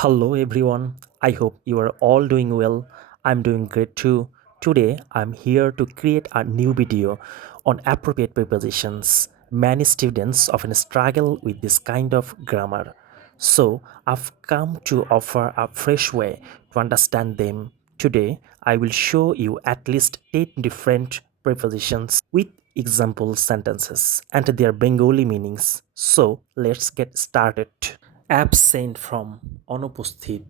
Hello everyone, I hope you are all doing well. I'm doing great too. Today I'm here to create a new video on appropriate prepositions. Many students often struggle with this kind of grammar. So I've come to offer a fresh way to understand them. Today I will show you at least 10 different prepositions with example sentences and their Bengali meanings. So let's get started. Absent from অনুপস্থিত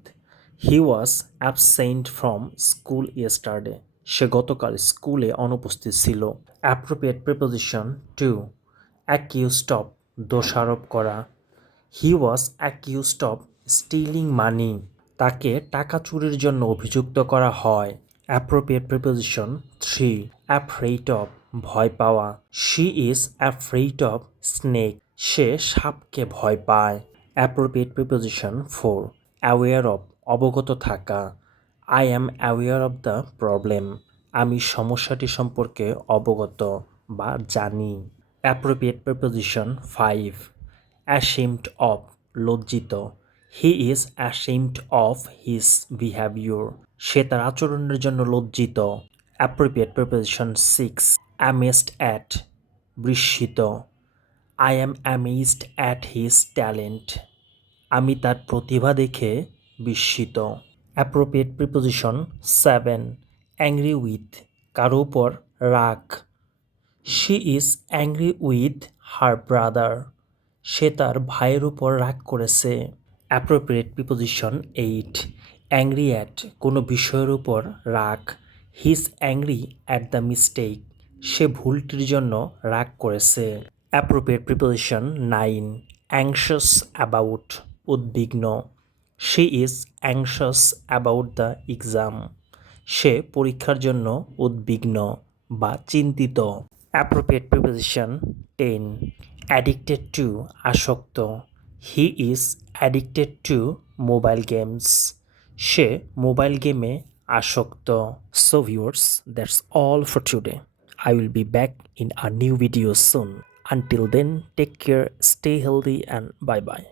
he was absent from school yesterday সে গতকাল স্কুলে অনুপস্থিত ছিল appropriate preposition two accused of দোষারোপ করা he was accused of stealing money তাকে টাকা চুরির জন্য অভিযুক্ত করা হয় appropriate preposition three afraid of ভয় পাওয়া she is afraid of snake সে সাপকে ভয় পায় appropriate preposition four aware of অবগত থাকা I am aware of the problem আমি সমস্যাটি সম্পর্কে অবগত বা জানি appropriate preposition five ashamed of লজ্জিত he is ashamed of his behaviour সে তার আচরণের জন্য লজ্জিত appropriate preposition six amazed at বিস্মিত I am amazed at his talent আমি তার প্রতিভা দেখে বিস্মিত appropriate preposition seven angry with কারো উপর রাগ she is angry with her brother সে তার ভাইয়ের উপর রাগ করেছে appropriate preposition eight angry at কোনো বিষয়ের উপর রাগ he is angry at the mistake সে ভুলটির জন্য রাগ করেছে appropriate preposition nine anxious about উদ্বিগ্ন she is anxious about the exam সে পরীক্ষার জন্য উদ্বিগ্ন বা চিন্তিত appropriate preposition ten addicted to আসক্ত he is addicted to mobile games সে মোবাইল গেমে আসক্ত so viewers that's all for today I will be back in a new video soon. Until then, take care, stay healthy, and bye bye.